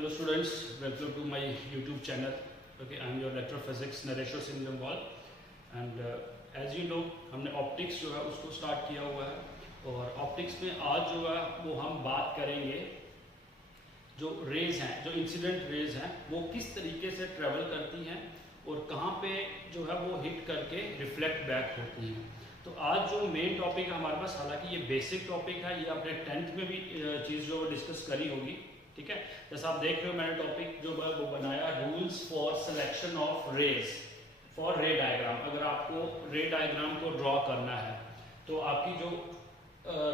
Hello students, welcome to my YouTube channel. Okay, I am your lecturer of physics Nareshwar Singh Jamwal and as you know हमने optics जो है उसको start किया हुआ है और ऑप्टिक्स में आज जो है वो हम बात करेंगे जो रेज हैं, जो इंसिडेंट रेज हैं वो किस तरीके से ट्रेवल करती हैं और कहाँ पे जो है वो हिट करके रिफ्लेक्ट बैक होती हैं। तो आज जो मेन टॉपिक है हमारे पास, हालांकि ये बेसिक टॉपिक है, ये आपने 10th में भी चीज़ जो डिस्कस करी होगी, ठीक है। जैसा आप देख रहे हो मैंने टॉपिक जो वो बनाया rules for selection of rays for ray diagram. अगर आपको रे डायग्राम को ड्रॉ करना है तो आपकी जो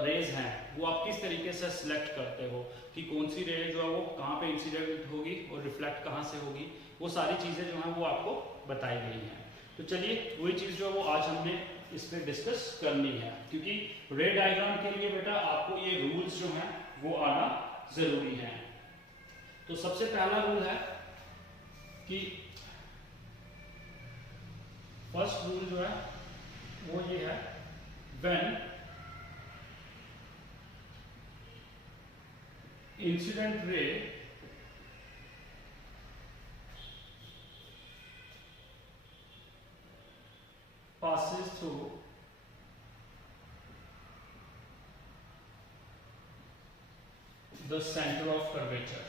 रेज हैं वो आप किस तरीके से सिलेक्ट करते हो कि कौन सी रे जो है वो कहाँ पे इंसिडेंट होगी और रिफ्लेक्ट कहाँ से होगी, वो सारी चीज़ें जो हैं वो आपको बताई गई हैं। तो चलिए वही चीज़ जो है वो आज हमने इस पर डिस्कस करनी है, क्योंकि रे डायग्राम के लिए बेटा आपको ये रूल्स जो हैं वो आना ज़रूरी है। तो सबसे पहला रूल है कि फर्स्ट रूल जो है वो ये है, व्हेन इंसिडेंट रे passes through the center of curvature,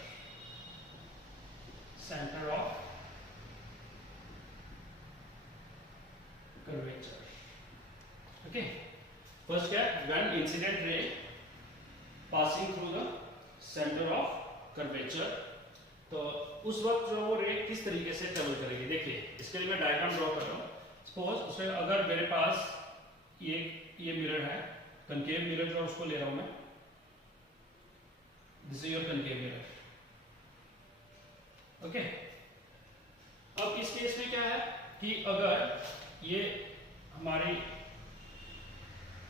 center of curvature. Okay, first क्या है, when incident ray passing through the center of curvature, तो उस वक्त जो वो रे किस तरीके से ट्रेवल करेगी। देखिए इसके लिए मैं डायग्राम ड्रॉ कर रहा हूँ। सपोज उसमें अगर मेरे पास ये मिरर है, कनकेव मिरर जो उसको ले रहा हूं मैं, this is your concave mirror. Okay, अब इस केस में क्या है कि अगर ये हमारी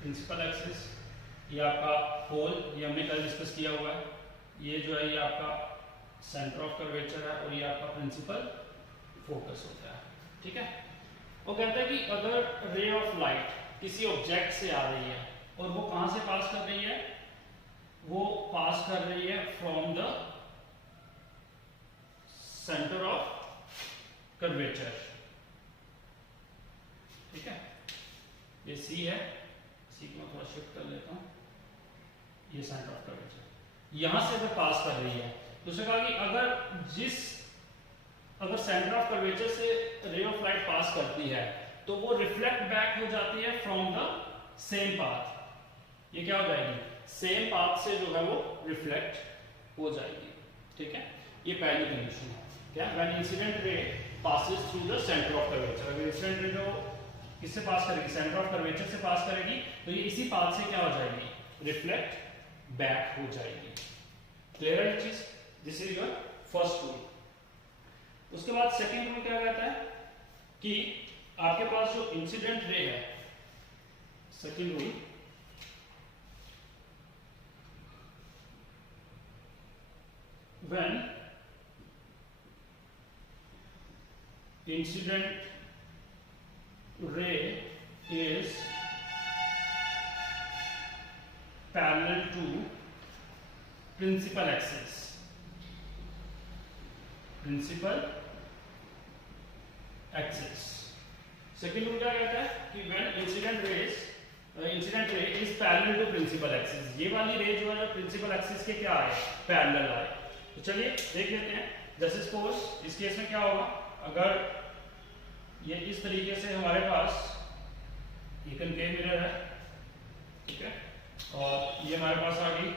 प्रिंसिपल एक्सिस, ये आपका पोल, ये हमने कल डिस्कस किया हुआ है, ये जो है ये आपका सेंटर ऑफ कर्वेचर है और ये आपका प्रिंसिपल फोकस होता है, ठीक है। वो कहता है कि अगर रे ऑफ लाइट किसी ऑब्जेक्ट से आ रही है और वो कहां से पास कर रही है, वो पास कर रही है from the centre of curvature, ठीक है। ये सी है, सी को मैं थोड़ा शिफ्ट कर लेता हूं, ये सेंटर ऑफ कर्वेचर यहां से अगर पास कर रही है तो उसने कहा कि अगर सेंटर ऑफ कर्वेचर से रे ऑफ लाइट पास करती है तो वो रिफ्लेक्ट बैक हो जाती है फ्रॉम द सेम पाथ। ये क्या हो जाएगी, सेम पाथ से जो है वो रिफ्लेक्ट हो जाएगी, ठीक है। ये पहली कंडीशन है क्या, when incident ray passes through the centre of curvature. अगर इंसिडेंट रे जो किससे पास करेगी, सेंटर ऑफ कर्वेचर से पास करेगी, तो ये इसी पाथ से क्या हो जाएगी, रिफ्लेक्ट बैक हो जाएगी। क्लियर है चीज, this is your first rule. उसके बाद सेकंड रूल क्या कहता है कि आपके पास जो इंसिडेंट रे है, second rule, when incident ray is parallel to principal axis, principal axis. Second rule क्या कहता है कि when incident ray is parallel to principal axis, ये वाली रे जो है प्रिंसिपल एक्सिस के क्या है, पैरेलल आए। तो चलिए देख लेते हैं। जैसे सपोज इस केस में क्या होगा, अगर ये इस तरीके से हमारे पास ये कनकेव मिरर है, ठीक है, और ये हमारे पास आ गई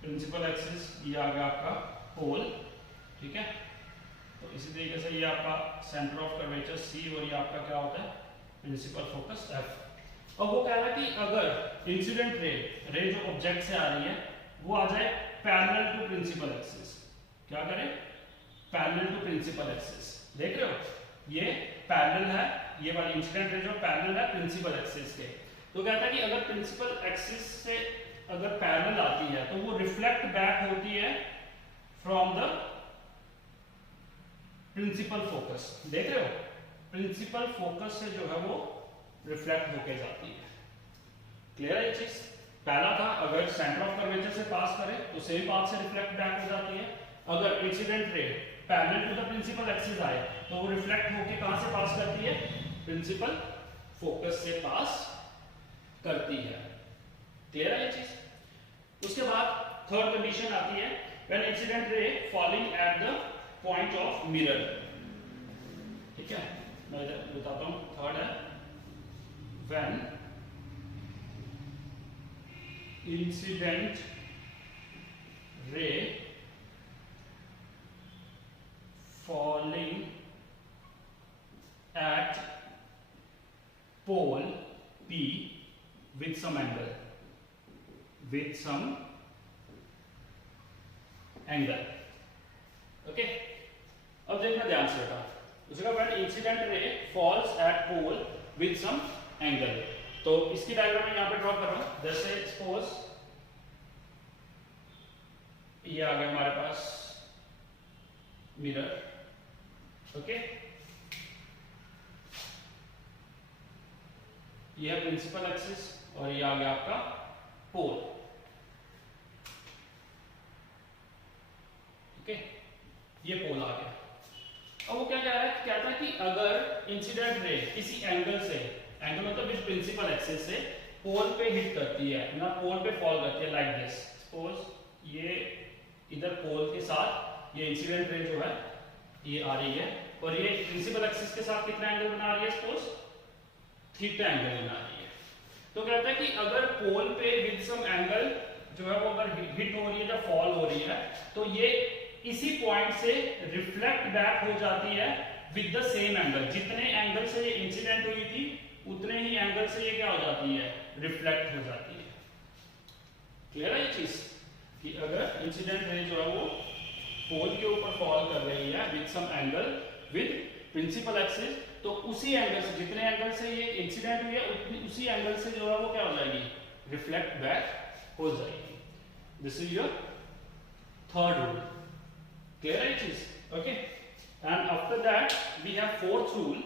प्रिंसिपल एक्सिस, ये आ गया आपका पोल, ठीक है। तो इसी तरीके से ये आपका सेंटर ऑफ कर्वेचर सी और ये आपका क्या होता है, प्रिंसिपल फोकस एफ। और वो कह रहा है कि अगर इंसिडेंट रे जो ऑब्जेक्ट से आ रही है वो आ जाए पैरेलल टू प्रिंसिपल एक्सिस, क्या करें, पैरेलल टू प्रिंसिपल एक्सिस। देख रहे हो ये पैरेलल है, ये वाली इंसिडेंट रे जो पैरेलल है प्रिंसिपल एक्सिस के। तो कहता है कि अगर प्रिंसिपल एक्सिस से अगर पैरेलल आती है तो वो रिफ्लेक्ट बैक होती है फ्रॉम द प्रिंसिपल फोकस। देख रहे हो, प्रिंसिपल फोकस से जो है वो रिफ्लेक्ट होके जाती है। क्लियर है ये चीज। पहला था अगर सेंटर ऑफ कर्वेचर से पास करे तो सेम पाथ से रिफ्लेक्ट बैक हो जाती है। अगर incident ray parallel to the principal axis आए तो वो रिफ्लेक्ट होके कहां से पास करती है, प्रिंसिपल फोकस से पास करती है। क्लियर है ये चीज। उसके बाद थर्ड कंडीशन आती है व्हेन इंसिडेंट रे falling at the point of mirror. ठीक है, मैं इधर बताता हूं। थर्ड है व्हेन इंसिडेंट रे falling at pole P with some angle, okay। अब देखना ध्यान से बेटा, उसका when incident ray falls at pole with some angle, तो इसकी डायग्राम मैं यहाँ पे ड्रॉ कर रहा हूँ। जैसे सपोज ये आ गया हमारे पास मिरर, ओके। ये है प्रिंसिपल एक्सिस और ये आ गया आपका पोल, ओके। ये पोल आ गया। अब वो क्या कह रहा है, कहता है कि अगर इंसिडेंट रे किसी एंगल से, एंगल मतलब विद प्रिंसिपल एक्सिस से पोल पे हिट करती है ना, पोल पे फॉल करती है लाइक दिस। सपोज ये इधर पोल के साथ ये इंसिडेंट रे जो है ये आ रही है और ये प्रिंसिपल एक्सिस के साथ कितना एंगल बना रही है, सपोज थीटा एंगल बना रही है। तो कहता है कि अगर पोल पे विद सम एंगल जो है वो अगर हिट हो रही है या फॉल हो रही है तो ये इसी पॉइंट से रिफ्लेक्ट बैक हो जाती है विद द सेम एंगल। जितने एंगल से ये इंसिडेंट हुई थी उतने ही एंगल से ये क्या हो जाती है, रिफ्लेक्ट हो जाती है। क्लियर है ये चीज कि अगर इंसिडेंट रे जो है वो पोल के ऊपर फॉल कर रही है with some angle with principal axis, तो उसी एंगल से, जितने एंगल से ये इंसिडेंट हुई है उसी एंगल से जो है वो क्या हो जाएगी, रिफ्लेक्ट बैक हो जाएगी। This is your third rule. Clear है ये चीज, okay. And after that we have fourth rule.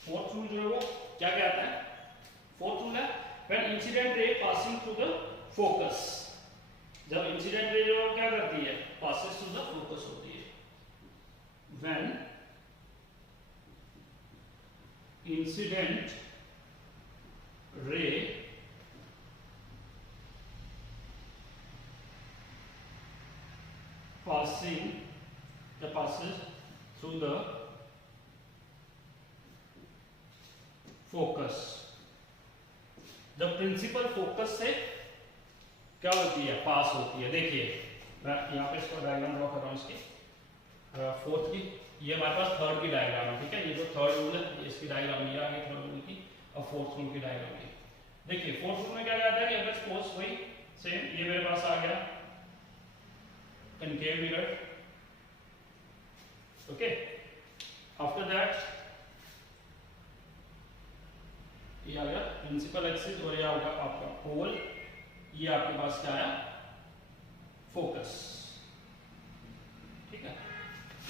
Fourth rule जो है वो क्या कहता है, फोर्थ रूल है when incident ray passing through the focus. जब इंसिडेंट रे जो क्या करती है, पासेस थ्रू द फोकस होती है। व्हेन इंसिडेंट रे passes through the focus, जब प्रिंसिपल फोकस से क्या होती है, पास होती है। देखिए मैं यहाँ पे इसका डायग्राम ड्रॉ कर रहा हूँ इसकी फोर्थ की। ये हमारे पास थर्ड की डायग्राम है, ठीक है। ये जो थर्ड रूल है इसकी डायग्राम ये आ गई थर्ड रूल की, और फोर्थ रूल की डायग्राम ये। देखिए फोर्थ रूल में क्या कहता है कि अगर सपोज वही सेम ये मेरे पास आ गया concave mirror, okay. After that ये आ गया प्रिंसिपल एक्सिस और ये आ गया आपका पोल, ये आपके पास क्या आया, फोकस, ठीक है।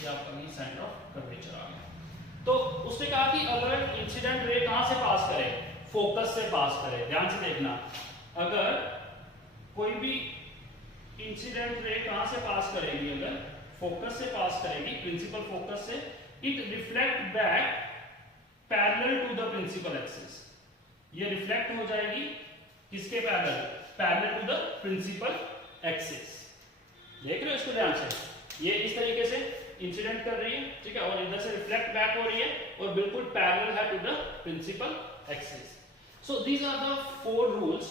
ये आपका ये सेंटर ऑफ कर्वेचर आ गया। तो उसने कहा कि अगर इंसिडेंट रे कहां से पास करे, फोकस से पास करे। ध्यान से देखना, अगर कोई भी इंसिडेंट रे कहां से पास करेगी, अगर फोकस से पास करेगी, प्रिंसिपल फोकस से, it reflect back parallel to the principal axis. ये रिफ्लेक्ट हो जाएगी किसके parallel, parallel to the principal axis. देख रहे हो इसको ध्यान से, ये इस तरीके से इंसिडेंट कर रही है, ठीक है, और इधर से रिफ्लेक्ट बैक हो रही है और बिल्कुल पैरेलल है to the principal axis. So these are the four rules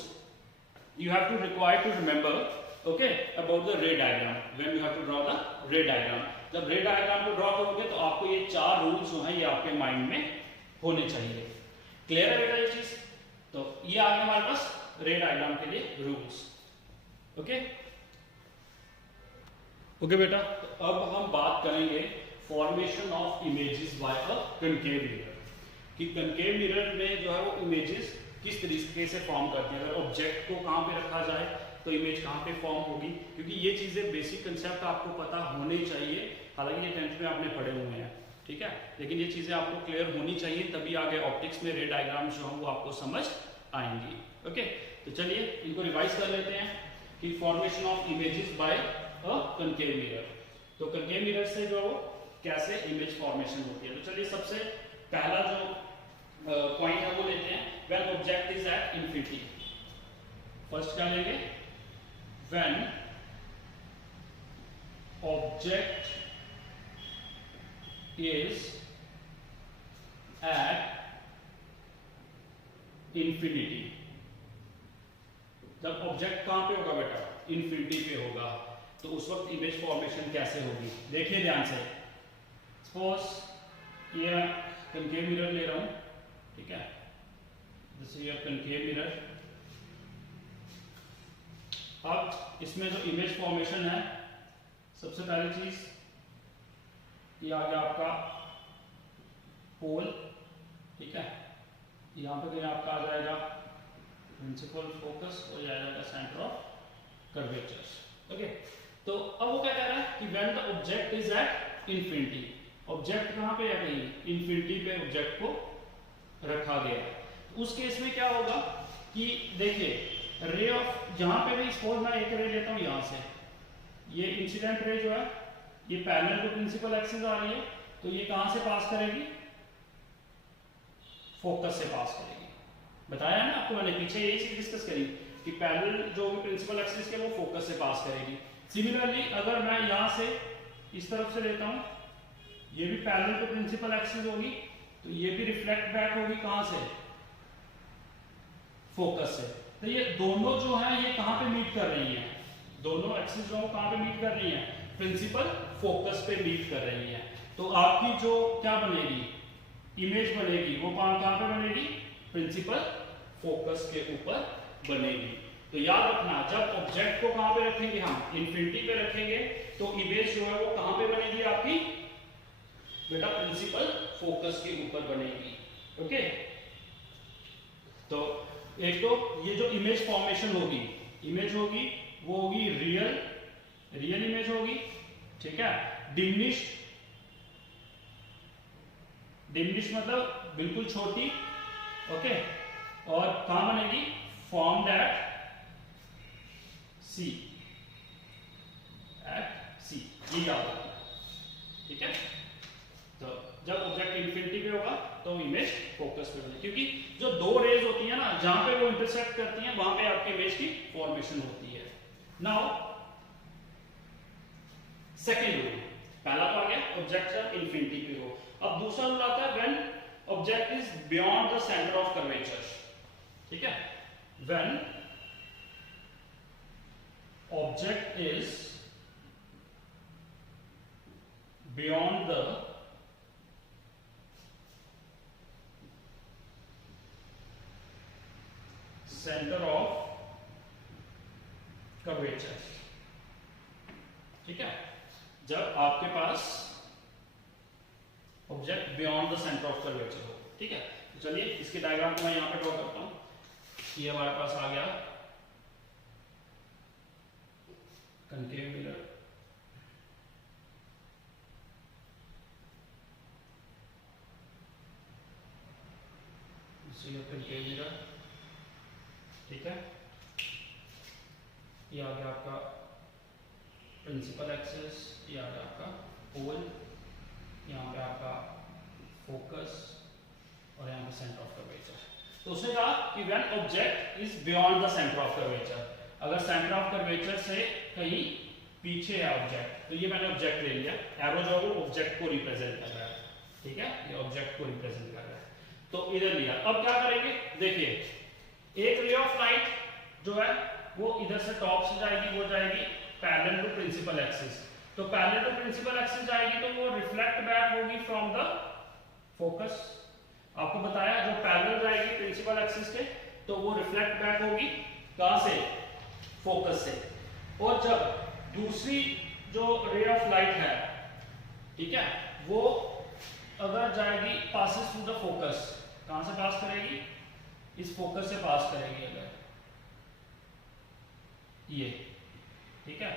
you have to require to remember, okay, about the ray diagram when you have to draw the ray diagram। जब ray diagram को draw करोगे तो आपको ये चार rules जो हैं ये आपके माइंड में होने चाहिए। क्लियर है बेटा ये चीज? तो ये आ गया हमारे पास रे डायग्राम के लिए रूल्स, ओके। ओके बेटा, तो अब हम बात करेंगे formation of images bye a concave mirror, कि कनकेव मिरर में जो है वो इमेजेस किस तरीके से फॉर्म करती है। अगर ऑब्जेक्ट को कहाँ पे रखा जाए तो इमेज कहाँ पे फॉर्म होगी, क्योंकि ये चीजें बेसिक कंसेप्ट आपको पता होने चाहिए। हालांकि ये 10th में आपने पढ़े हुए हैं, ठीक है, लेकिन ये चीजें आपको क्लियर होनी चाहिए, तभी आगे ऑप्टिक्स में रे डायग्राम जो है वो आपको समझ आएंगी, ओके। तो चलिए इनको रिवाइज कर लेते हैं कि formation of images bye a concave mirror. तो कनकेव मिरर से जो कैसे इमेज फॉर्मेशन होती है, तो चलिए सबसे पहला जो पॉइंट है वो लेते हैं, when object is at infinity. First क्या लेंगे, when object is at infinity. जब ऑब्जेक्ट कहां पे होगा बेटा, इंफिनिटी पे होगा, तो उस वक्त इमेज फॉर्मेशन कैसे होगी, देखिए ध्यान से। सपोज ये कनकेव मिरर ले रहा हूं, ठीक है, this is your concave mirror. अब इसमें जो इमेज फॉर्मेशन है, सबसे पहली चीज ये आ गया आपका पोल, ठीक है, यहाँ पे कहीं आपका आ जाएगा प्रिंसिपल फोकस और जाएगा सेंटर ऑफ कर्वेचर। ओके, तो अब वो क्या कह रहा है कि when the object is at infinity, object कहाँ पे है, कहीं इंफिनिटी पे ऑब्जेक्ट को रखा गया है। उस केस में क्या होगा कि देखिए रे ऑफ, यहाँ पे भी सपोज मैं एक रे लेता हूँ यहाँ से, ये इंसिडेंट रे जो है ये पैरेलल टू प्रिंसिपल एक्सिस आ रही है, तो ये कहां से पास करेगी, फोकस से पास करेगी। बताया है ना आपको मैंने, पीछे यही चीज डिस्कस करी कि पैरेलल जो भी प्रिंसिपल एक्सिस के वो फोकस से पास करेगी। सिमिलरली अगर मैं यहां से इस तरफ से लेता हूं, ये भी पैरेलल टू प्रिंसिपल एक्सिस होगी, तो ये भी रिफ्लेक्ट बैक होगी कहां से, फोकस से। तो ये दोनों जो है ये कहां पे मीट कर रही हैं, दोनों एक्सिस जो कहां पे मीट कर रही हैं, प्रिंसिपल फोकस पे मीट कर रही हैं। तो आपकी जो क्या बनेगी, इमेज बनेगी, वो कहां पे बनेगी, प्रिंसिपल फोकस के ऊपर बनेगी। तो याद रखना, जब ऑब्जेक्ट को कहां पे रखेंगे हम, इंफिनिटी पे रखेंगे, तो इमेज जो है वो कहां पे बनेगी आपकी बेटा, प्रिंसिपल फोकस के ऊपर बनेगी। ओके, तो एक तो ये जो इमेज फॉर्मेशन होगी, इमेज होगी वो होगी रियल इमेज होगी, ठीक है, डिमिनिश्ड मतलब बिल्कुल छोटी, ओके, और कहां बनेगी, फॉर्म्ड एट सी, ये याद रखना, ठीक है। तो जब ऑब्जेक्ट इंफिनिटी पे होगा तो इमेज फोकस पे बनेगी, क्योंकि जो दो रेज होती है ना, जहां पे वो इंटरसेक्ट करती हैं वहां पे आपकी इमेज की फॉर्मेशन होती है। नाउ सेकेंड रूल, पहला तो आ गया ऑब्जेक्ट इंफिनिटी पे हो। अब दूसरा रूल आता है when object is beyond the centre of curvature, ठीक है, when object is beyond the centre of curvature, ठीक है, जब आपके पास object beyond the centre of curvature हो, ठीक है। तो चलिए इसके डायग्राम को मैं यहां पे ड्रॉ करता हूं। ये हमारे पास आ गया कनकेव मिरर, कनकेव मिरर, ठीक है, ये आ गया आपका प्रिंसिपल एक्सिस, ये आ गया आपका पोल, यहाँ पे आपका फोकस और यहाँ पे सेंटर ऑफ कर्वेचर। तो उसने कहा कि when object is beyond the centre of curvature, अगर सेंटर ऑफ कर्वेचर से कहीं पीछे है ऑब्जेक्ट, तो ये मैंने ऑब्जेक्ट ले लिया, एरो जो है वो ऑब्जेक्ट को रिप्रेजेंट कर रहा है, ठीक है, ये ऑब्जेक्ट को रिप्रेजेंट कर रहा है, तो इधर लिया। अब क्या करेंगे, देखिए एक रे ऑफ लाइट जो है वो इधर से टॉप से जाएगी, वो जाएगी पैरेलल टू प्रिंसिपल एक्सिस, तो पैरेलल टू प्रिंसिपल एक्सिस जाएगी तो वो रिफ्लेक्ट बैक होगी फ्रॉम द फोकस। आपको बताया जो पैरेलल जाएगी प्रिंसिपल एक्सिस के, तो वो रिफ्लेक्ट बैक होगी कहां से, फोकस से। और जब दूसरी जो रे ऑफ लाइट है, ठीक है, वो अगर जाएगी पासेस थ्रू द फोकस, कहां से पास करेगी, इस फोकस से पास करेगी अगर ये, ठीक है,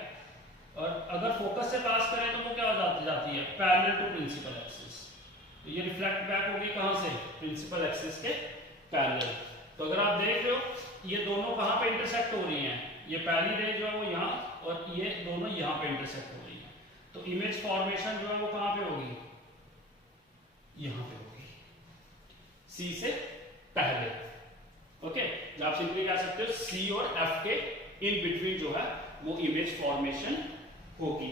और अगर फोकस से पास करें तो वो क्या हो जाती है, पैरेलल टू प्रिंसिपल एक्सिस, तो ये रिफ्लेक्ट बैक होगी कहां से, प्रिंसिपल एक्सिस के पैरेलल। तो अगर आप देख रहे हो ये दोनों कहाँ पे इंटरसेक्ट हो रही हैं, ये पहली रे जो है वो यहाँ और ये दोनों यहाँ पे इंटरसेक्ट हो रही है, तो इमेज फॉर्मेशन जो है वो कहाँ पे होगी, यहाँ पे होगी, सी से पहले। ओके, आप सिंपली कह सकते हो सी और एफ के इन बिटवीन जो है वो इमेज फॉर्मेशन होगी।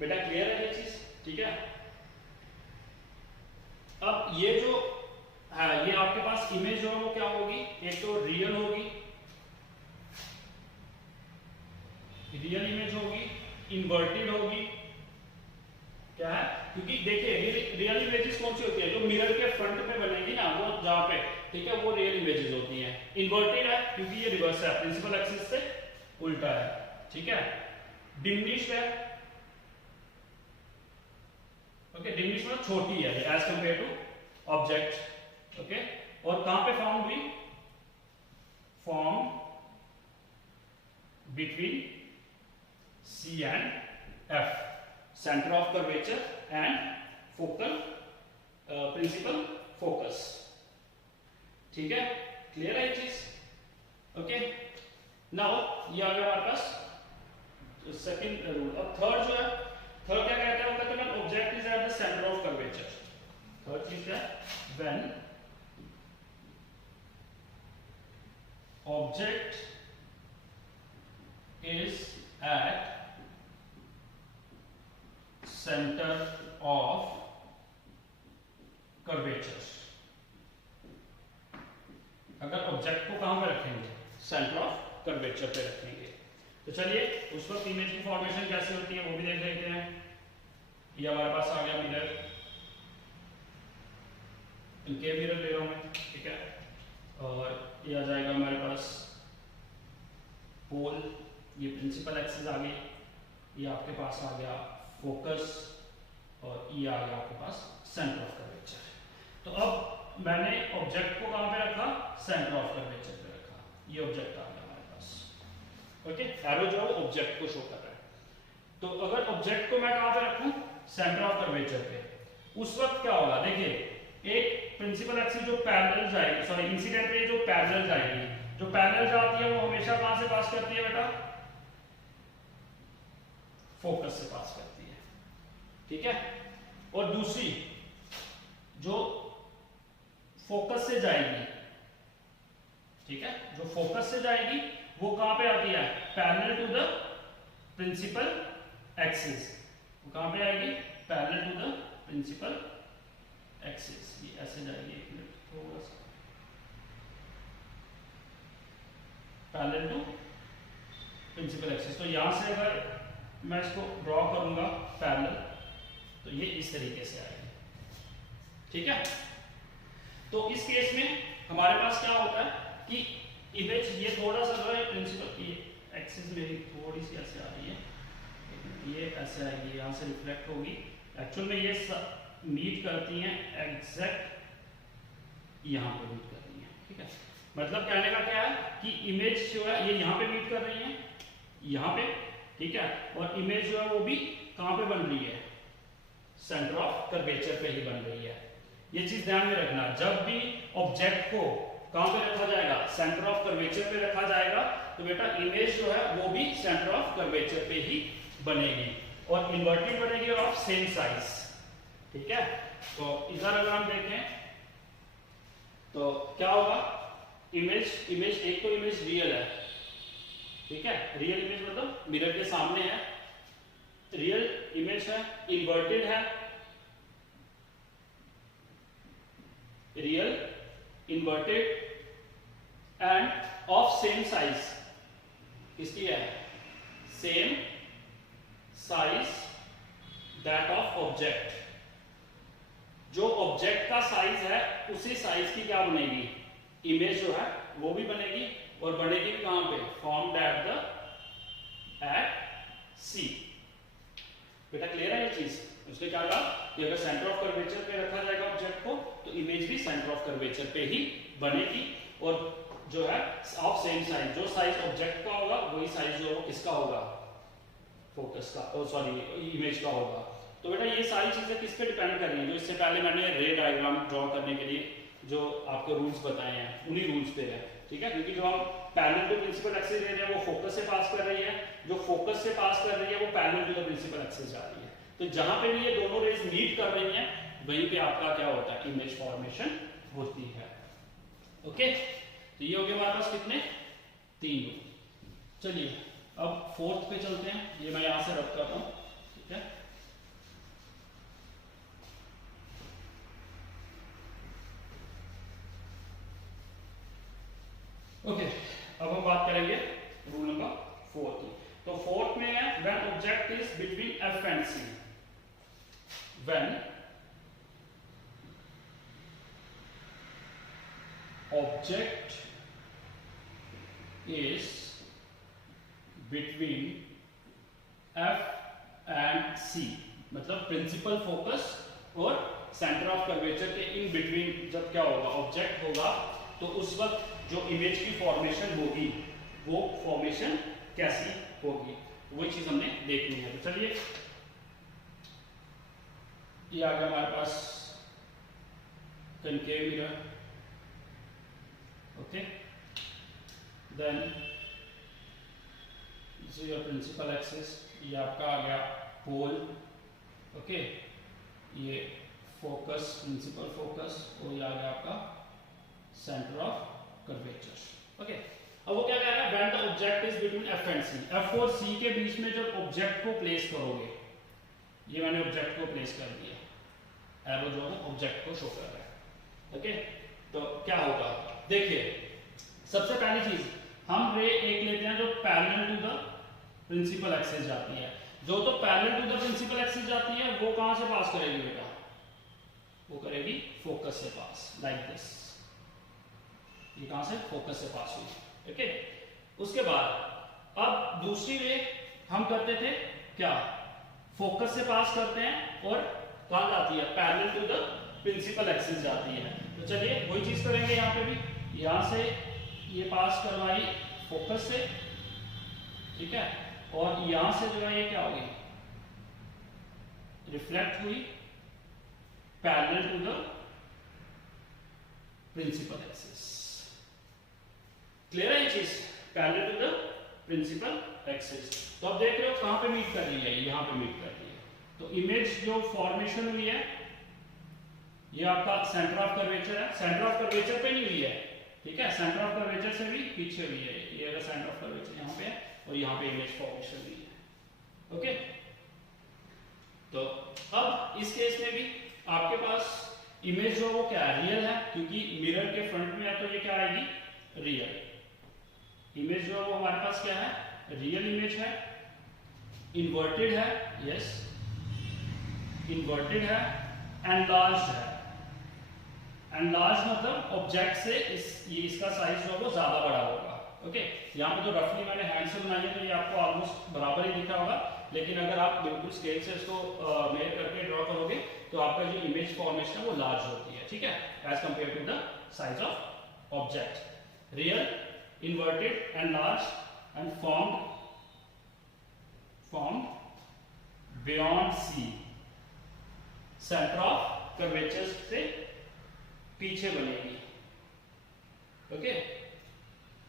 बेटा क्लियर है ये चीज, ठीक है। अब ये जो है ये आपके पास इमेज जो है वो क्या होगी, एक तो रियल होगी, रियल इमेज होगी, इन्वर्टेड होगी, क्या है, क्योंकि देखिए रियल इमेजेस कौन सी होती है, जो मिरर के फ्रंट में बनेगी ना वो जहां पे, ठीक है, वो रियल इमेजेस होती हैं। इन्वर्टेड है क्योंकि ये रिवर्स है, प्रिंसिपल एक्सिस से उल्टा है, ठीक है। डिमिनिश्ड है, ओके, डिमिनिश्ड मतलब छोटी है as compare to object, okay. और कहां पे फाउंड हुई, form between C and F, centre of curvature and focal principal focus, ठीक है, क्लियर है ये चीज, ओके। नाउ ये आ गया हमारे पास सेकंड रूल। अब थर्ड जो है, थर्ड क्या कहता है, वो कहता है object is at the centre of curvature. Third चीज है when object is at centre of curvature. अगर ऑब्जेक्ट को कहां पे रखेंगे, सेंटर ऑफ कर्वेचर पे रखेंगे। तो चलिए उस वक्त इमेज की फॉर्मेशन कैसे होती है वो भी देख लेते हैं। ये हमारे पास आ गया मिरर, इनके मिरर ले रहा हूं मैं, ठीक है, और ये आ जाएगा हमारे पास पोल, ये प्रिंसिपल एक्सिस आ गई, ये आपके पास आ गया फोकस, और ये आ गया आपके पास सेंटर ऑफ कर्वेचर। तो अब मैंने ऑब्जेक्ट को कहां पे रखा, सेंटर ऑफ कर्वेचर पे रखा, ये ऑब्जेक्ट आ गया हमारे पास, ओके। एरो जो है वो ऑब्जेक्ट को शो कर रहा है। तो अगर ऑब्जेक्ट को मैं कहां पे रखूं, सेंटर ऑफ कर्वेचर पे, उस वक्त क्या होगा, देखिए एक प्रिंसिपल एक्सिस जो पैरेलल जाएगी, सॉरी इंसिडेंट रे जो पैरेलल जाएगी, जो पैरेलल जाती है वो हमेशा कहां से पास करती है बेटा, फोकस से पास करती है, ठीक है। और दूसरी जो फोकस से जाएगी, ठीक है, जो फोकस से जाएगी वो कहां पे आती है, parallel to the principal axis, वो कहां पे आएगी, parallel to the principal axis, ये ऐसे जाएगी, एक मिनट थोड़ा सा, पैरेलल टू प्रिंसिपल एक्सिस। तो यहां से अगर मैं इसको ड्रॉ करूंगा पैरेलल, तो ये इस तरीके से आएगी, ठीक है। तो इस केस में हमारे पास क्या होता है कि इमेज ये थोड़ा सा जो है प्रिंसिपल की एक्सिस मेरी थोड़ी सी ऐसे आ रही है, ये ऐसे आएगी, यहाँ से रिफ्लेक्ट होगी, एक्चुअल में ये मीट करती हैं एग्जैक्ट यहाँ पे मीट कर रही है, ठीक है। मतलब कहने का क्या है कि इमेज जो है ये यहाँ पे मीट कर रही है, यहाँ पे, ठीक है, और इमेज जो है वो भी कहाँ पे बन रही है, सेंटर ऑफ कर्वेचर पे ही बन रही है। ये चीज ध्यान में रखना, जब भी ऑब्जेक्ट को कहां पे रखा जाएगा, सेंटर ऑफ कर्वेचर पे रखा जाएगा, तो बेटा इमेज जो है वो भी सेंटर ऑफ कर्वेचर पे ही बनेगी, और इन्वर्टेड बनेगी और ऑफ सेम साइज, ठीक है। तो इधर अगर हम देखें तो क्या होगा, इमेज एक तो इमेज रियल है, ठीक है, रियल इमेज मतलब मिरर के सामने है, रियल इमेज है, इन्वर्टेड है, real, inverted end of same size, किसकी है, same size that of object, जो ऑब्जेक्ट का साइज है उसी साइज की क्या बनेगी, इमेज जो है वो भी बनेगी, और बनेगी कहां पे, फॉर्म्ड एट सी। बेटा क्लियर है ये चीज। उसने क्या कहा कि अगर सेंटर ऑफ कर्वेचर पे रखा जाएगा ऑब्जेक्ट को, तो इमेज भी सेंटर ऑफ कर्वेचर पे ही बनेगी, और जो है ऑफ सेम साइज, जो साइज ऑब्जेक्ट का होगा वही साइज जो किसका होगा, फोकस का, सॉरी इमेज का होगा। तो बेटा ये सारी चीजें किस पे डिपेंड कर रही हैं, जो इससे पहले मैंने रे डायग्राम ड्रॉ करने के लिए जो आपको रूल्स बताए हैं उन्हीं रूल्स पे है, ठीक है। क्योंकि जो हम पैरेलल टू प्रिंसिपल एक्सिस ले रहे हैं वो फोकस से पास कर रही है, जो फोकस से पास कर रही है वो parallel to the principal axis जा रही है। तो जहां पे भी ये दोनों रेज मीट कर रही हैं वहीं पे आपका क्या होता है, इमेज फॉर्मेशन होती है। ओके, तो ये हो गया हमारे पास कितने, 3। चलिए अब फोर्थ पे चलते हैं, ये मैं यहां से रख करता हूं, ठीक है। ओके, अब हम बात करेंगे रूल नंबर 4 की। तो फोर्थ में है when object is between F and C, when object is between F and C, मतलब प्रिंसिपल फोकस और सेंटर ऑफ कर्वेचर के इन बिटवीन जब क्या होगा, ऑब्जेक्ट होगा, तो उस वक्त जो इमेज की फॉर्मेशन होगी वो फॉर्मेशन कैसी होगी, वही चीज हमने देखनी है। तो चलिए ये आ गया हमारे पास concave mirror, okay. Then this is your principal axis, ये आपका आ गया पोल, ओके। ये फोकस, प्रिंसिपल फोकस, और ये आ गया आपका सेंटर ऑफ कर्वेचर, ओके। अब वो क्या कह रहा है, when the object is between F and C, F और सी के बीच में जब ऑब्जेक्ट को प्लेस करोगे, ये मैंने ऑब्जेक्ट को प्लेस कर दिया, एरो जो है ऑब्जेक्ट को शो कर रहा है, ओके। तो क्या होगा, देखिए सबसे पहली चीज हम रे एक लेते हैं जो parallel to the principal axis जाती है। जो तो parallel to the principal axis जाती है वो कहां से पास करेगी बेटा, वो करेगी फोकस से पास, लाइक दिस। ये कहां से, फोकस से पास हुई, ओके। उसके बाद अब दूसरी रे हम करते थे क्या, फोकस से पास करते हैं और कहां जाती है, parallel to the principal axis जाती है। तो चलिए वही चीज करेंगे यहाँ पे भी, यहां से ये पास करवाई फोकस से, ठीक है, और यहां से जो है ये क्या होगी, रिफ्लेक्ट हुई parallel to the principal axis. Clear है ये चीज, parallel to the principal axis. तो अब देख रहे हो कहां पे मीट कर रही है, यहां पे मीट कर रही है। तो इमेज जो फॉर्मेशन हुई है ये आपका सेंटर ऑफ कर्वेचर है, सेंटर ऑफ कर्वेचर पे नहीं हुई है, ठीक है, सेंटर ऑफ कर्वेचर से भी पीछे हुई है। ये अगर सेंटर ऑफ कर्वेचर यहां पे है और यहां पे इमेज फॉर्मेशन हुई है, ओके। तो अब इस केस में भी आपके पास इमेज जो वो क्या है, रियल है, क्योंकि मिरर के फ्रंट में है तो ये क्या आएगी, रियल इमेज जो है वो हमारे पास क्या है, रियल इमेज है, इन्वर्टेड है, यस इन्वर्टेड है, एनलार्ज्ड है। एनलार्ज मतलब ऑब्जेक्ट से इसका साइज जो है वो ज्यादा बड़ा होगा, ओके। यहाँ पे तो रफली मैंने हैंड से बनाई है तो ये आपको ऑलमोस्ट बराबर ही दिखा होगा, लेकिन अगर आप बिल्कुल स्केल से इसको मेजर करके ड्रॉ करोगे तो आपका जो इमेज फॉर्मेशन है वो लार्ज होती है, ठीक है, as compare to the size of object. Real, inverted, enlarged and formed beyond C, centre of curvature से पीछे बनेगी, ओके।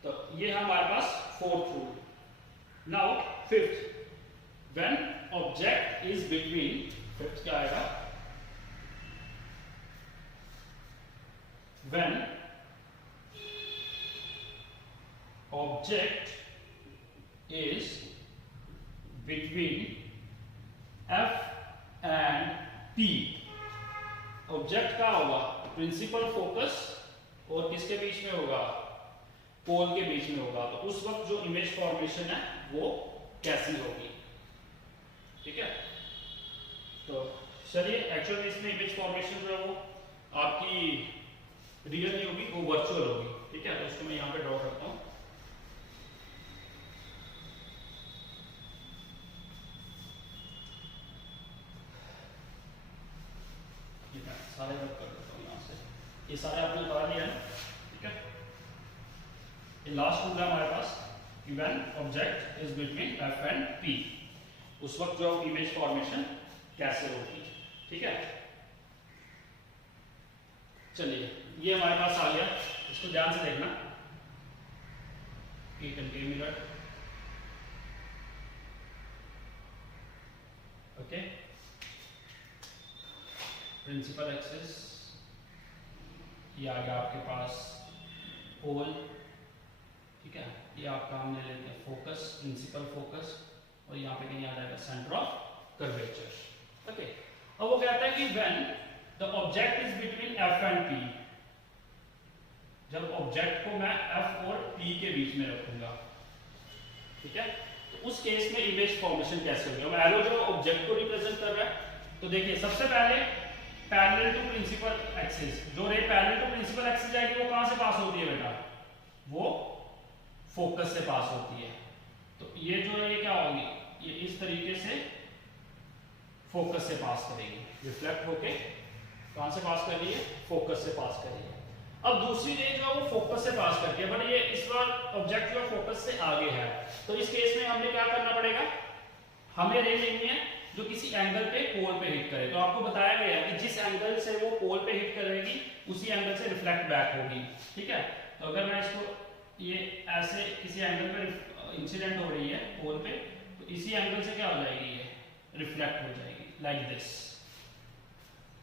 तो ये है हमारे पास fourth rule. Now fifth, when object is between, fifth क्या आएगा, when object is between F and P, object का होगा प्रिंसिपल फोकस और किसके बीच में होगा, पोल के बीच में होगा। तो उस वक्त जो इमेज फॉर्मेशन है वो कैसी होगी, ठीक है। तो चलिए एक्चुअल में इसमें इमेज फॉर्मेशन जो है वो आपकी रियल नहीं होगी, वो वर्चुअल होगी, ठीक है। तो उसको मैं यहां पे ड्रॉ करता हूं, सारे रब कर देता हूँ यहाँ से, ये सारे आपने उतार लिया है, ठीक है। ये लास्ट रूल है हमारे पास, when object is between F and P, उस वक्त जो इमेज फॉर्मेशन कैसे होगी, ठीक है। चलिए ये हमारे पास आ गया, इसको ध्यान से देखना कि concave mirror, okay, principal axis, ये आ गया आपके पास पोल, ठीक है, ये आपका हम ले लेते हैं फोकस, प्रिंसिपल फोकस, और यहाँ पे कहीं आ जाएगा सेंटर ऑफ कर्वेचर, ओके। अब वो कहता है कि when the object is between F and P, जब ऑब्जेक्ट को मैं एफ और पी के बीच में रखूंगा, ठीक है, तो उस केस में इमेज फॉर्मेशन कैसे होगी। अब एरो जो ऑब्जेक्ट को रिप्रेजेंट कर रहा है, तो देखिए सबसे पहले पैरेलल टू प्रिंसिपल एक्सिस, जो रे पैरेलल टू प्रिंसिपल एक्सिस जाएगी वो कहां से पास होती है बेटा, वो फोकस से पास होती है। तो ये जो है ये क्या होगी, ये इस तरीके से फोकस से पास करेगी, रिफ्लेक्ट होके कहां से पास कर रही है, फोकस से पास कर रही है। अब दूसरी रे जो है वो फोकस से पास करती है, बट ये इस बार ऑब्जेक्ट जो फोकस से आगे है, तो इस केस में हमें क्या करना पड़ेगा, हमें रे लेनी है जो किसी एंगल पे पोल पे हिट करे। तो आपको बताया गया है कि जिस एंगल से वो पोल पे हिट करेगी उसी एंगल से रिफ्लेक्ट बैक होगी, ठीक है। तो अगर मैं इसको ये ऐसे किसी एंगल पे इंसिडेंट हो रही है पोल पे, तो इसी एंगल से क्या हो जाएगी, ये रिफ्लेक्ट हो जाएगी लाइक दिस,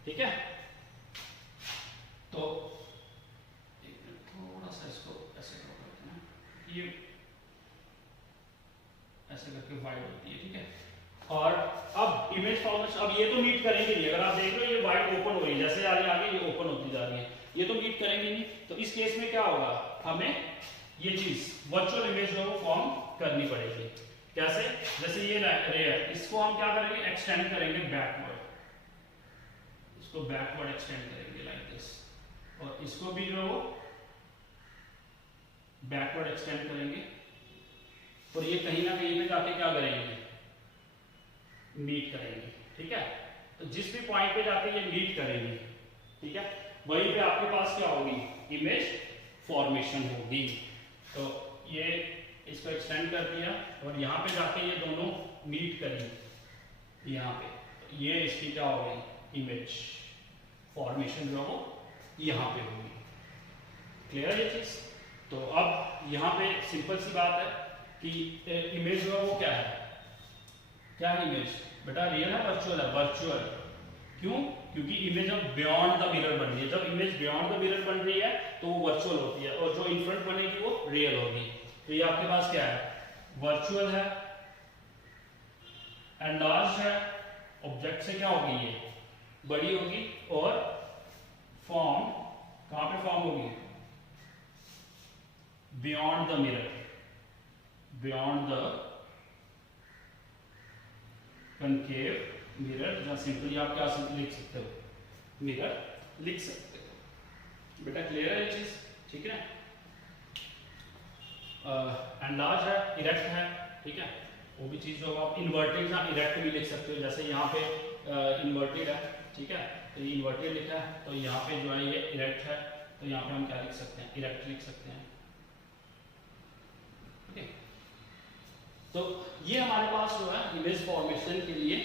ठीक है। तो थोड़ा सा इसको ऐसे करते हैं, ये ऐसे करके वाइड होती है, ठीक है। और अब इमेज फॉर्मेशन, अब ये तो मीट करेंगे नहीं, अगर आप देख लो ये वाइड ओपन हो रही है, जैसे आ रही है आगे ये ओपन होती जा रही है, ये तो मीट करेंगे नहीं। तो इस केस में क्या होगा, हमें ये चीज वर्चुअल इमेज जो वो फॉर्म करनी पड़ेगी। कैसे, जैसे ये रे है, इसको हम क्या करेंगे, एक्सटेंड करेंगे बैकवर्ड, इसको बैकवर्ड एक्सटेंड करेंगे लाइक दिस, और इसको भी जो वो बैकवर्ड एक्सटेंड करेंगे, और ये कहीं ना कहीं पे जाके क्या करेंगे, मीट करेंगे, ठीक है। तो जिस भी पॉइंट पे जाके ये मीट करेंगे, ठीक है, वहीं पे आपके पास क्या होगी, इमेज फॉर्मेशन होगी। तो ये इसको एक्सटेंड कर दिया, और यहाँ पे जाके ये दोनों मीट करेंगे यहाँ पे, तो ये इसकी क्या होगी, इमेज फॉर्मेशन जो हो यहाँ पे होगी। क्लियर है ये चीज। तो अब यहाँ पे सिंपल सी बात है कि इमेज जो है वो क्या है, क्या है इमेज बेटा, रियल है वर्चुअल है, वर्चुअल। क्यों, क्योंकि इमेज अब बियॉन्ड द मिरर बन रही है, जब इमेज बियॉन्ड द मिरर बन रही है तो वो वर्चुअल होती है, और जो इन फ्रंट बनेगी वो रियल होगी। तो ये आपके पास क्या है, वर्चुअल है, एनलार्ज है, ऑब्जेक्ट से क्या होगी, ये बड़ी होगी, और फॉर्म कहां पे फॉर्म होगी, beyond the mirror, beyond the concave mirror, जहां सिंपली आप क्या लिख सकते हो, मिरर लिख सकते हो। बेटा क्लियर है ये चीज, ठीक है। एनलार्ज है, इरेक्ट है, ठीक है, वो भी चीज जो आप इन्वर्टेड या इरेक्ट भी लिख सकते हो, जैसे यहाँ पे इन्वर्टेड है, ठीक है, तो ये इन्वर्टेड लिखा है, तो यहाँ पे जो है ये इरेक्ट है, तो यहाँ पे हम क्या लिख सकते हैं, इरेक्ट लिख सकते हैं, ओके। तो ये हमारे पास जो है इमेज फॉर्मेशन के लिए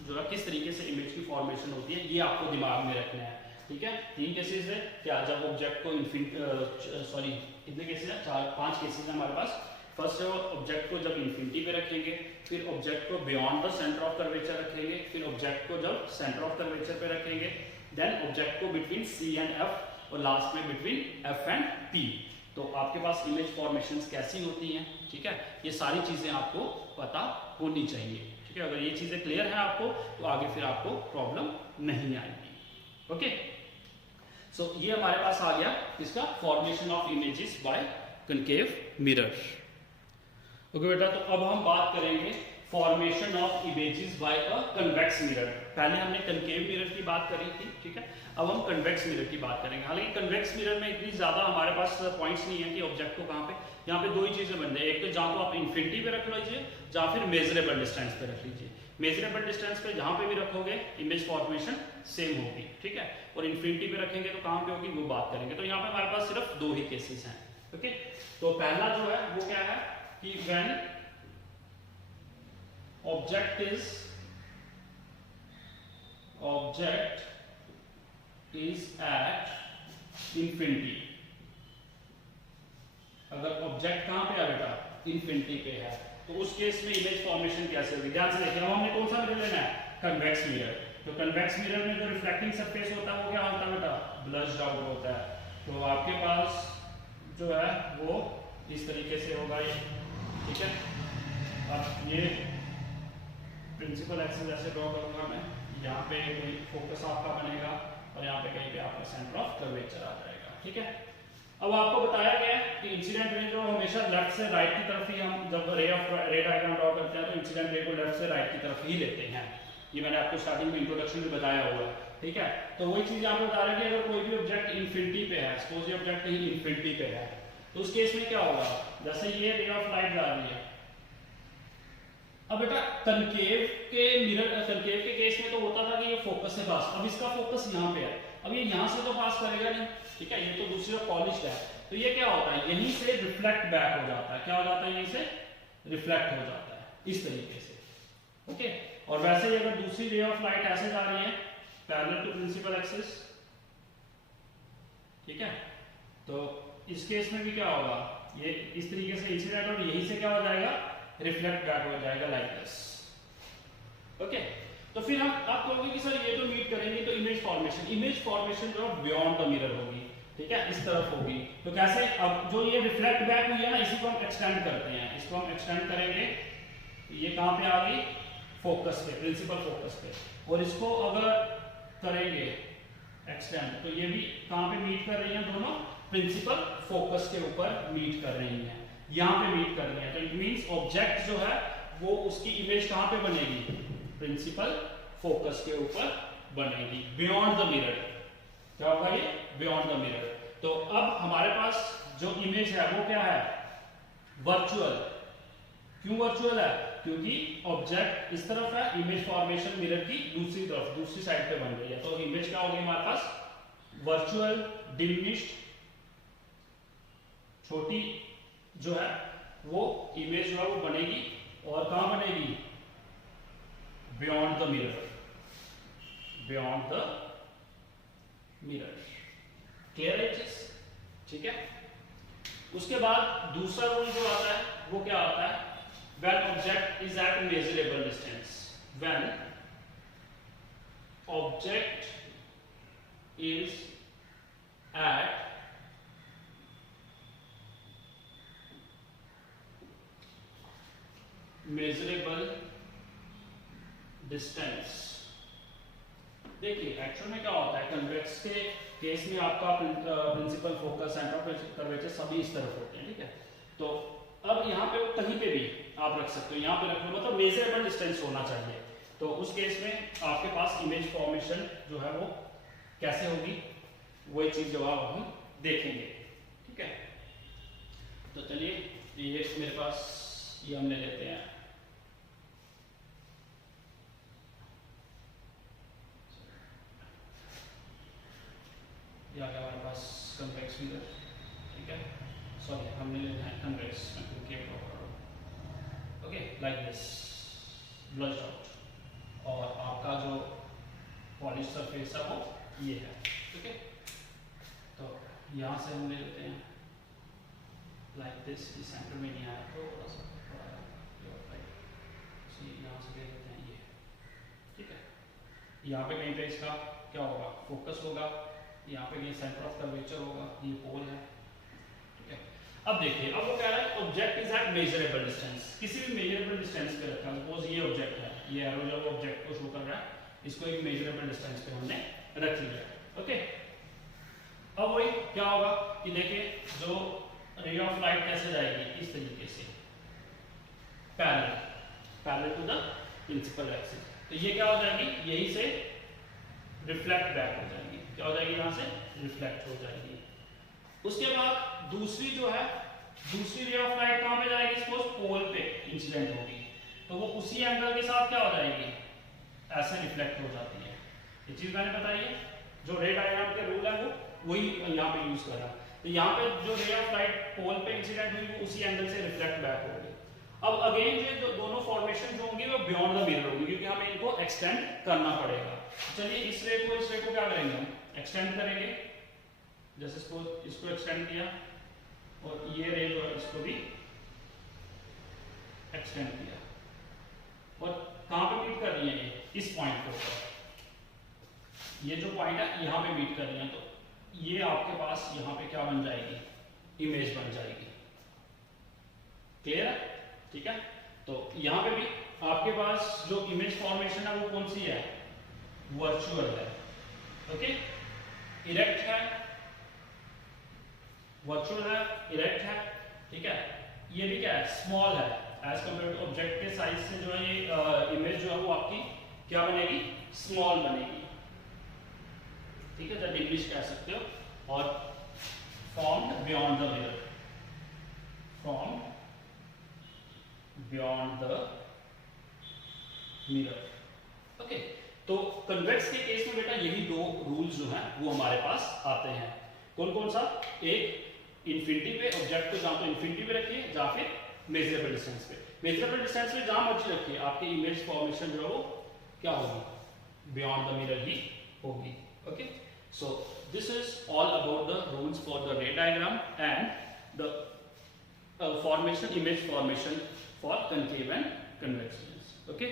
जो है किस तरीके से इमेज की फॉर्मेशन होती है, ये आपको दिमाग में रखना है, ठीक है। 3 केसेस है क्या, जब ऑब्जेक्ट को सॉरी कितने केसेस है, 4-5 केसेस है हमारे पास। फर्स्ट है ऑब्जेक्ट को जब इन्फिनिटी पे रखेंगे, फिर ऑब्जेक्ट को beyond the centre of curvature रखेंगे, फिर ऑब्जेक्ट को जब सेंटर ऑफ कर्वेचर पे रखेंगे, देन ऑब्जेक्ट को बिटवीन सी एंड एफ, और लास्ट में बिटवीन एफ एंड पी। तो आपके पास इमेज फॉर्मेशंस कैसी होती हैं, ठीक है, ये सारी चीजें आपको पता होनी चाहिए, ठीक है। अगर ये चीजें क्लियर है आपको, तो आगे फिर आपको प्रॉब्लम नहीं आएगी, ओके। सो ये हमारे पास आ गया इसका formation of images bye concave mirror, okay बेटा। तो अब हम बात करेंगे formation of images bye a convex mirror. पहले हमने कनकेव मिरर की बात करी थी, ठीक है, अब हम कन्वेक्स मिरर की बात करेंगे। हालांकि कन्वेक्स मिरर में इतनी ज्यादा हमारे पास पॉइंट्स नहीं है कि ऑब्जेक्ट को कहाँ पे, यहाँ पे 2 ही चीजें बन रही है, एक तो जहाँ तो आप इन्फिनिटी पे रख लीजिए, जहाँ फिर मेजरेबल डिस्टेंस पे रख लीजिए। मेजरेबल डिस्टेंस पे जहाँ पे भी रखोगे इमेज फॉर्मेशन सेम होगी, ठीक है, और इन्फिनिटी पे रखेंगे तो कहाँ पे होगी वो बात करेंगे। तो यहाँ पे हमारे पास सिर्फ 2 ही केसेस हैं, ओके। तो पहला जो है वो क्या है कि when object is at infinity. अगर ऑब्जेक्ट कहां पे है बेटा, इंफिनिटी पे है, तो उस केस में इमेज फॉर्मेशन कैसे होगी? ध्यान से देखिए, हमने कौन सा मिरर लेना है? Convex mirror. तो कन्वेक्स मिरर में जो रिफ्लेक्टिंग सरफेस होता है वो क्या होता है बेटा? ब्लश्ड आउट होता है। तो आपके पास जो है वो इस तरीके से होगा ये, ठीक है। अब ये प्रिंसिपल एक्सिस ऐसे ड्रॉ करूंगा मैं, यहाँ पे कोई फोकस आपका बनेगा और यहाँ पे कहीं पे आपका सेंटर ऑफ कर्वेचर आ जाएगा, ठीक है। अब आपको बताया गया है कि इंसिडेंट रे जो हमेशा लेफ्ट से राइट की तरफ ही, हम जब रे डायग्राम ड्रॉ करते हैं तो इंसिडेंट रे को लेफ्ट से राइट की तरफ ही लेते हैं। ये मैंने आपको स्टार्टिंग में इंट्रोडक्शन में बताया हुआ है, ठीक है। तो वही चीज यहाँ पे बता रहा है कि अगर कोई भी ऑब्जेक्ट इंफिनिटी पे है, सपोज ये ऑब्जेक्ट कहीं इंफिनिटी पे है, तो उस केस में क्या होगा? जैसे ये रे ऑफ लाइट जा रही है, अब बेटा कनकेव के मिरर, कनकेव के केस में तो होता था कि ये फोकस से पास, अब इसका फोकस यहाँ पे है, अब ये यहाँ से तो पास करेगा नहीं, ठीक है। ये तो दूसरी तरफ पॉलिश्ड है, तो ये क्या होता है? यहीं से रिफ्लेक्ट बैक हो जाता है। क्या हो जाता है? यहीं से रिफ्लेक्ट हो जाता है, इस तरीके से, ओके। और वैसे ही अगर दूसरी रे ऑफ लाइट ऐसे जा रही है पैरेलल टू प्रिंसिपल एक्सिस, ठीक है, तो इस केस में भी क्या होगा? ये इस तरीके से इंसिडेंट और यहीं से क्या हो जाएगा? रिफ्लेक्ट बैक हो जाएगा, लाइक दिस, ओके। तो फिर हम आप कहोगे कि सर ये तो मीट करेंगे, तो इमेज फॉर्मेशन जो है बियॉन्ड द मिरर होगी, ठीक है, इस तरफ होगी। तो कैसे? अब जो ये रिफ्लेक्ट बैक हुई है ना, इसी को हम एक्सटेंड करते हैं, इसको हम एक्सटेंड करेंगे, ये कहां पे आ गई? फोकस पे, प्रिंसिपल फोकस पे। और इसको अगर करेंगे एक्सटेंड, तो ये भी कहां पे मीट कर रही है? दोनों प्रिंसिपल फोकस के ऊपर मीट कर रही हैं, यहां पे मीट कर रही है। तो इट मींस ऑब्जेक्ट जो है वो उसकी इमेज कहां पे बनेगी? प्रिंसिपल फोकस के ऊपर बनेगी, बियॉन्ड द मिरर। क्या होगा ये? Beyond the mirror. तो अब हमारे पास जो इमेज है वो क्या है? वर्चुअल। क्यों वर्चुअल है? क्योंकि ऑब्जेक्ट इस तरफ है, इमेज फॉर्मेशन मिरर की दूसरी तरफ, दूसरी साइड पे बन रही है, तो इमेज क्या होगी हमारे पास? वर्चुअल, डिमिनिश्ड, छोटी जो है वो इमेज जो है वो बनेगी, और कहां बनेगी? Beyond the mirror, beyond the mirror. Clear है चीज? ठीक है। उसके बाद दूसरा रूल जो आता है वो क्या आता है? When object is at measurable distance, when object is at measurable distance, देखिए एक्चुअल में क्या होता है? कन्वेक्स के केस में आपका principal focus, centre of curvature सभी इस तरफ होते हैं, ठीक है। तो अब यहाँ पे कहीं पे भी आप रख सकते हो, यहाँ पे रख लो, मतलब मेजरेबल डिस्टेंस होना चाहिए। तो उस केस में आपके पास इमेज फॉर्मेशन जो है वो कैसे होगी, वही चीज जो आप हम देखेंगे, ठीक है। तो चलिए ये मेरे पास ये हम ले लेते हैं, यहाँ हमारे पास कन्वेक्स मिरर, ठीक है, सॉरी हमने लेना है convex, okay, like this, blushed out, और आपका जो पॉलिश सरफेस है वो ये है, ठीक है। तो यहाँ से हम ले लेते हैं लाइक दिस, इस सेंटर में नहीं आया तो थोड़ा सा यहाँ से ले लेते हैं ये, ठीक है। यहाँ पे कहीं पे इसका क्या होगा? फोकस होगा, यहाँ पे ये सेंटर ऑफ कर्वेचर होगा, ये पोल है, ठीक है। अब देखिए, अब वो कह रहा है object is at measurable distance, किसी भी मेजरेबल डिस्टेंस पे रखा, सपोज ये ऑब्जेक्ट है, ये एरो जब ऑब्जेक्ट को शो कर रहा है, इसको एक मेजरेबल डिस्टेंस पे हमने रख लिया, ओके। अब वही क्या होगा कि देखिए, जो रे ऑफ लाइट कैसे जाएगी? इस तरीके से parallel to the principal axis, तो ये क्या हो जाएगी? यहीं से रिफ्लेक्ट बैक हो जाएगी, क्या हो जाएगी? यहाँ से रिफ्लेक्ट हो जाएगी। उसके बाद दूसरी जो है, दूसरी रे ऑफ लाइट कहां पे जाएगी? सपोज पोल पे इंसिडेंट होगी, तो वो उसी एंगल के साथ क्या हो जाएगी? ऐसे रिफ्लेक्ट हो जाती है। ये चीज मैंने बताई है, जो रे डायग्राम के रूल है वो वही यहाँ पे यूज करा। तो यहाँ पे जो रे ऑफ लाइट पोल पे इंसिडेंट हुई वो उसी एंगल से रिफ्लेक्ट बैक होगी। अब अगेन जो दोनों फॉर्मेशन जो होंगी वो बियॉन्ड द मिरर होंगी, क्योंकि हमें इनको एक्सटेंड करना पड़ेगा। चलिए इस रे को क्या करेंगे? हम एक्सटेंड करेंगे, जैसे सपोज इसको एक्सटेंड किया और ये रे जो है इसको भी एक्सटेंड किया, और कहां पे मीट कर रही है ये, इस पॉइंट के ऊपर, ये जो पॉइंट है यहाँ पे मीट कर रही है, तो ये आपके पास यहाँ पे क्या बन जाएगी, इमेज बन जाएगी। क्लियर है? ठीक है, तो यहाँ पे भी आपके पास जो इमेज फॉर्मेशन है वो कौन सी है, वर्चुअल है। ओके, इरेक्ट है, वर्चुअल है, इरेक्ट है। ठीक है, ये भी क्या है, स्मॉल है, एज कम्पेयर टू ऑब्जेक्ट के साइज से जो है ये इमेज जो है वो आपकी क्या बनेगी, स्मॉल बनेगी। ठीक है, जब इंग्लिश कह सकते हो। और formed beyond the mirror, formed beyond the mirror. Okay, तो कन्वेक्स के केस में बेटा यही दो रूल्स जो हैं वो हमारे पास आते हैं। कौन कौन सा, एक इन्फिनिटी पे, ऑब्जेक्ट को जहां तो इन्फिनिटी पे रखिए, या फिर मेजरेबल डिस्टेंस पे। मेजरेबल डिस्टेंस पे जहां मर्जी रखिए, आपकी इमेज फॉर्मेशन जो है वो क्या होगी, बियॉन्ड द मिरर ही होगी। Okay, so this is all about the rules for the रे diagram and the formation, image formation for concave and convex lens. Okay.